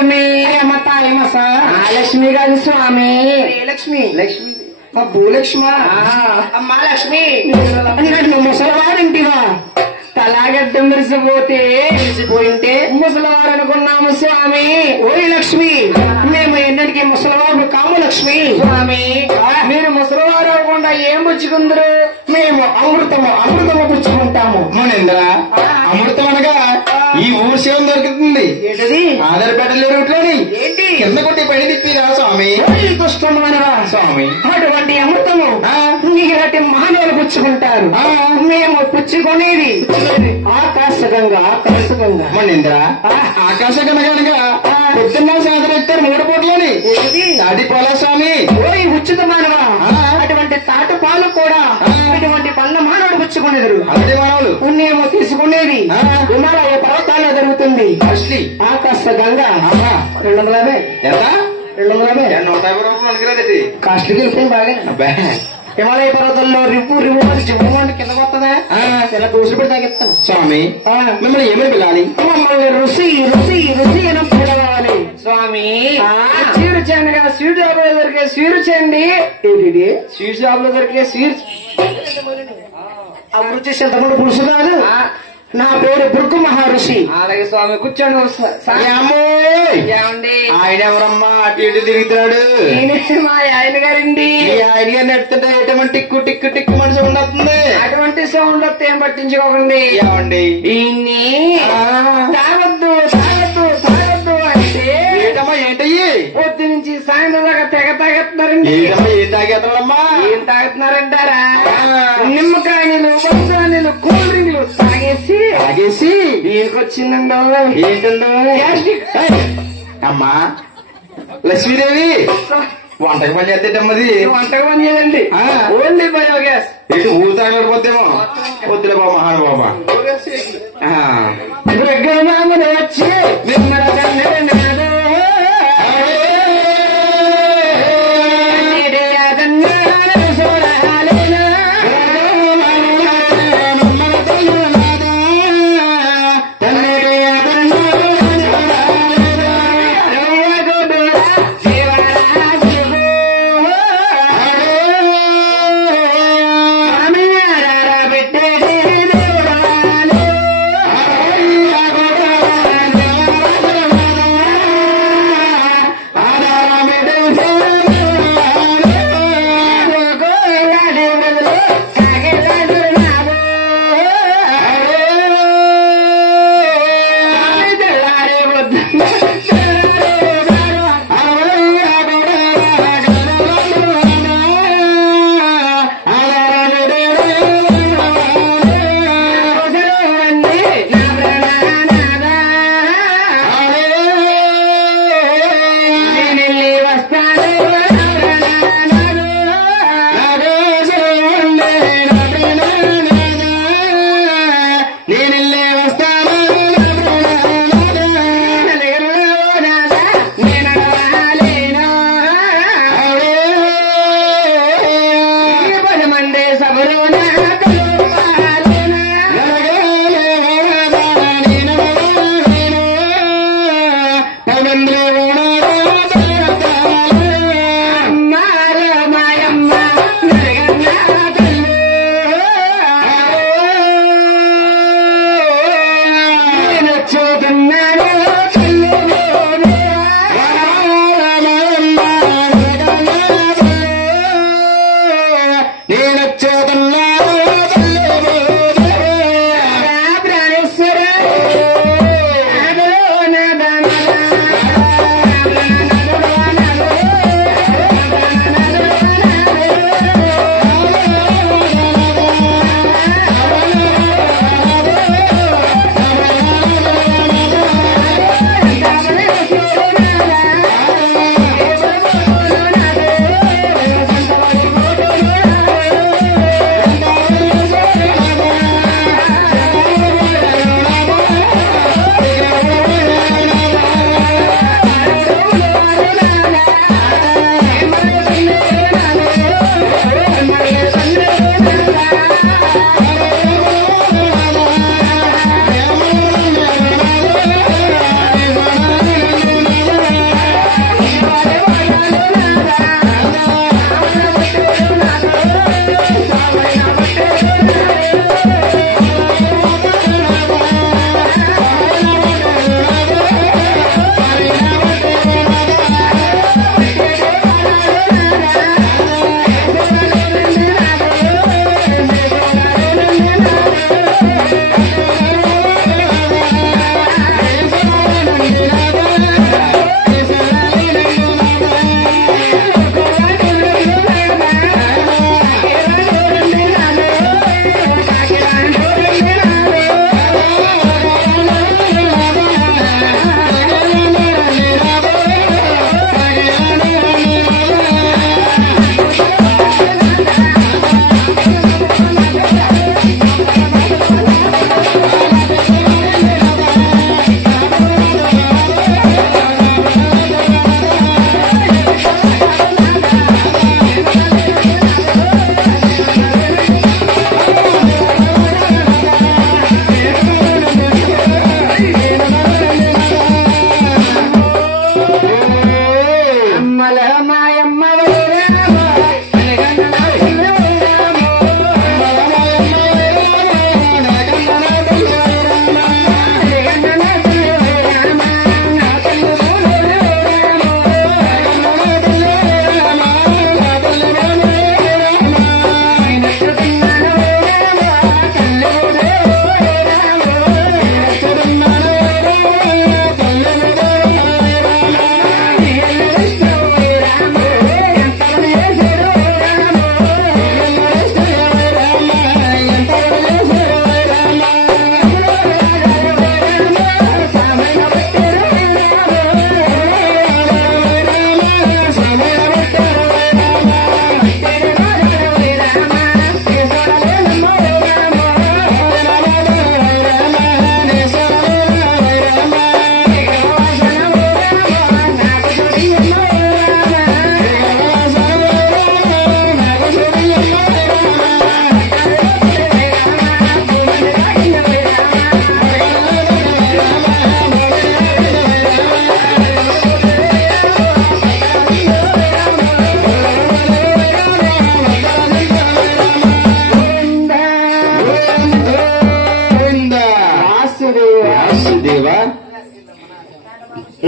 లక్ష్మి అమ్మ తాయమ్మ సార్ లక్ష్మి కాదు స్వామి లక్ష్మి లక్ష్మి భూలక్ష్మ అమ్మా లక్ష్మి నన్ను ముసలివాడింటివా తలాగడ్డం మెరిసిపోతే ముసలివారు అనుకున్నాము స్వామి. ఓయ్ లక్ష్మి మేము ఎన్నటికీ ముసలివారు కాము లక్ష్మి. స్వామి మీరు ముసలివారు అవ్వకుండా ఏం పుచ్చుకుందరు? మేము అమృతము పుచ్చుకుంటాము. మనేంద్ర అమృతం అనగా ఈ ఊరు శివం దొరుకుతుంది. ఏంటది? ఆధారపేటలో రూట్లోని ఏంటి? కింద కొట్టి పడి తిప్పిరా స్వామి. దుష్టమానవా స్వామి అటువంటి అమృతము నీలాంటి మహానులు పుచ్చుకుంటారు. మేము పుచ్చుకునేది ఆకాశగంగా. మనేంద్ర ఆకాశగంగా పొద్దున్న సాయంత్రం ఎత్తారు 3 పూటలోని తాటిపాల స్వామి. ఓయ్ ఉచిత మానవా అటువంటి తాటిపాలు కూడా ఇటువంటి పళ్ళ మానవుడు పుచ్చుకునేది. అదే మానవులు మేము తీసుకునేది హిమాలయ పర్వతాల్లో జరుగుతుంది. ఆకాశగంగా 250 ఎంత 250 150 రూపాయలు అనుకునేది కాస్ట్కి వెళ్ళిపోయింది బాగా. హిమాలయ పర్వతాల్లో రివ్వు అని జివ్వమని కింద వస్తుందా ఇలా దోషులు పెట్టి తాగిస్తాను. స్వామి మిమ్మల్ని ఏమని పిలాలి? మమ్మల్ని రుసి అని పిలవాలి స్వామి. స్వీట్ చేయండి కదా, స్వీట్ షాప్ లో దొరికే స్వీట్ చేయండి. స్వీట్ షాప్ లో దొరికే స్వీట్ అభిరుచి చింతపండు పులుసు కాదు. నా పేరు బృగ్గు మహర్షి. అలాగే స్వామి కూర్చోండి. ఆయన ఎవరమ్మా అటు ఇటు తిరుగుతున్నాడు? మా ఆయన గారండి. ఆయన గారిని ఎడుతుంటే ఎటువంటి టిక్కు టిక్కు టిక్కు మనసు ఉండతుంది. అటువంటి సౌండ్ వస్తే ఏం పట్టించుకోకండి. ఏమండి ఈయన్ని తాగొద్దు అంటే ఏంటమ్మా ఏంటయ్యి? పొద్దు నుంచి సాయంత్రం దాకా తెగ తాగెత్తున్నారండి. ఏంటమ్మా ఏం తాగేస్తాడమ్మా? ఏం తాగుతున్నారంటారా? నిమ్మకాయ నీళ్ళు, బొత్స నీళ్ళు, కూల్ డ్రింక్లు తాగేసి దీనికి వచ్చిందండి. ఏంటండో అమ్మా లక్ష్మీదేవి వంటకి పని చేద్దేటమ్మది. వంటకు పని చేయదండి, ఓన్లీ బయోగ్యాస్. ఏంటి ఊరు తాగలేకపోతేమో వద్దులే బాబా మహానుబాబా. వచ్చి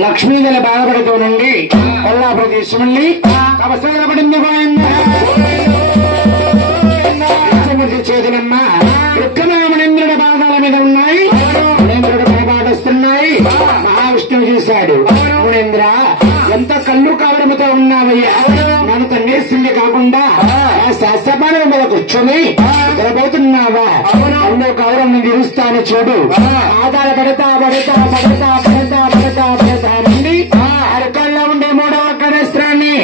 లక్ష్మీదేవి బాధపడుతూ నుండి కొల్లాపురి తీసుకెళ్ళి అవసరపడింది చేతులమ్మ రుక్కమామణేంద్రుడి పాదాల మీద ఉన్నాయి. మునేంద్రుడు భయపాటిస్తున్నాయి. మహావిష్ణువు చూశాడు. మునేంద్ర ఎంత కళ్ళు కావడంతో ఉన్నావయ్యా, నన్ను తన్నేసింది కాకుండా శాస్త్రపాఠం మీద కూర్చొని నిలబోతున్నావా? కళ్ళు కవరం తీరుస్తాను చూడు. ఆధార పడతా పడతా పడతా పడతా పడతా పడతా నుండి అరకల్లో ఉండే మూడవ కనేస్త్రాన్ని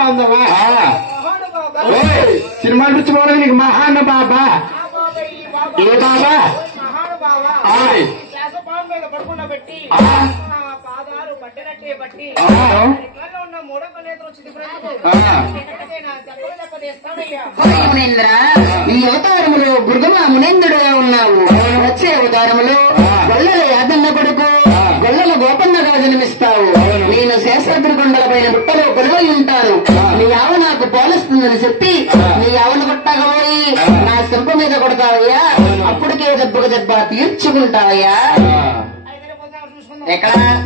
బాంధవా సినిమాలు రుచిపోవడం నీకు మహాన్న బాబా. ఏ బాబా మునేంద్ర, ఈ అవతారములో భృగమా మునేంద్రుడుగా ఉన్నావు. వచ్చే అవతారములో గొల్లల యాదన్న కొడుకు గొల్లల గోపన్నగా జన్మిస్తావు. నేను శేషాద్రి కొండల పైన బుట్టలో కొలువై ఉంటాను. నీ ఆవ నాకు పోలుస్తుందని చెప్పి నీ ఆవను కొట్టగా పోయి నా చెంప మీద కొడతావయ్యా. అప్పటికే దెబ్బకు దెబ్బ తీర్చుకుంటావయ్యా. ఎక్కడ